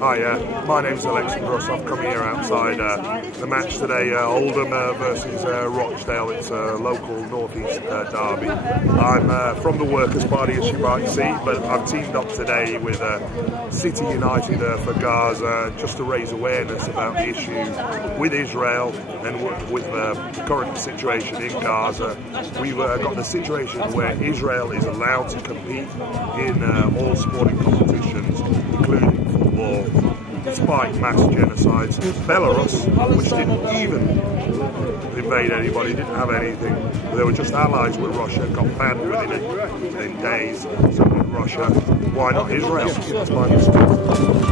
Hi, my name's Alexandros. I've come here outside the match today, Oldham versus Rochdale. It's a local northeast derby. I'm from the Workers' Party, as you might see, but I've teamed up today with City United for Gaza just to raise awareness about the issues with Israel and with the current situation in Gaza. We've got the situation where Israel is allowed to compete in all sporting competitions, including football, despite mass genocides. Belarus, which didn't even invade anybody, didn't have anything, they were just allies with Russia, got banned within days. So with Russia, why not Israel? That's my mistake.